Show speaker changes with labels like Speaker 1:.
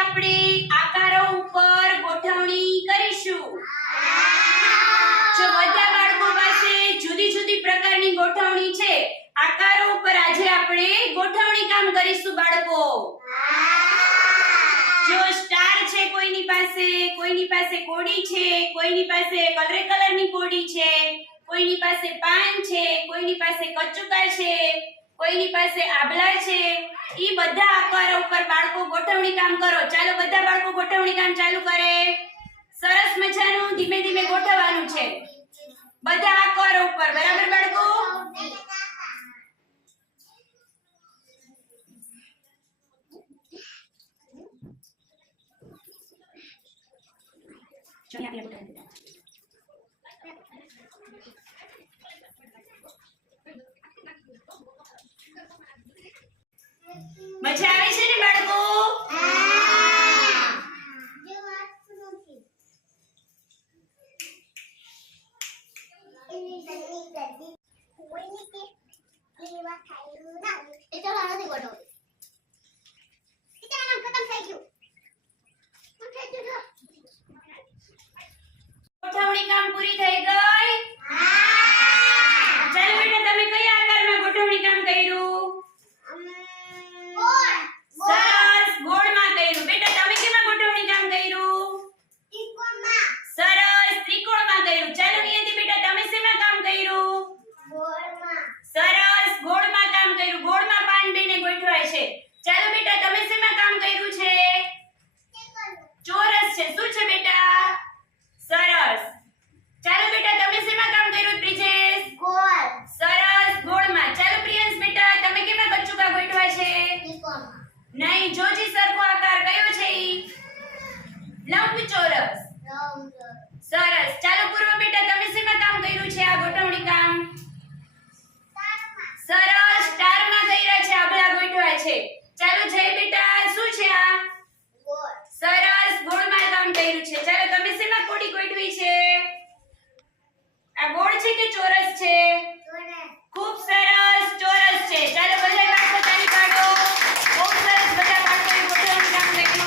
Speaker 1: આપણે આકારો ઉપર ગોઠવણી કરીશું. જો બધા બાળકો પાસે જુદી જુદી પ્રકારની ગોઠવણી છે, આકારો ઉપર આજે આપણે ગોઠવણી કામ કરીશું બાળકો. જો સ્ટાર છે કોઈની પાસે કોઈની પાસે કોડી છે, કોઈની પાસે કલરે કલરની કોડી છે, કોઈની પાસે પાન છે, કોઈની પાસે કચુકા છે, કોઈની પાસે આભલા છે ઈ બધા આકારો ઉપર બાળકો ગોઠવણી કામ કરો. ચાલો બધા બાળકો ગોઠવણી કામ ચાલુ કરે. સરસ મજાનું ધીમે ધીમે ગોઠવવાનું છે. બધા આકારો ઉપર, બરાબર બાળકો? મજા આવે છે ને બાળકો? કામ પૂરી થઈ ગઈ ચાલો બેટા તમે કયા આકારમાં ગોઠવણી કામ કર્યું સરસ ગોળમાં કર્યું બેટા તમે કેમાં ગોઠવણી કામ કર્યું સરસ ત્રિકોણમાં કર્યું ચાલો નિયતિ બેટા તમે શેમાં કામ કર્યું સરસ ગોળમાં કામ કર્યું ગોળમાં પાન બેને ગોઠવાય છે ચાલો બેટા તમે શેમાં કામ કર્યું છે ચોરસ છે શું છે બેટા સરસ ચાલો બેટા તમે શેમાં કામ કર્યું બ્રિજેશ સરસ ગોળમાં ચાલો પ્રિયંશ બેટા તમે કેમાં કચુકા ગોઠવા છે નહીં, જોજી સરખો આકાર કયો છે ઈ? લંબચોરસ. સરસ. ચાલો, પૂર્વ બેટા તમે શેમાં કામ કર્યું છે આ ગોઠવણી કામ? સરસ. સ્ટારમાં કર્યા છે, આભલા ગોઠવા છે. ચાલો, જય બેટા, શું છે આ? સરસ. ગોળમાં કામ કર્યું છે. ચાલો, તમે શેમાં કોડી ગોઠવી છે? આ ગોળ છે કે ચોરસ છે?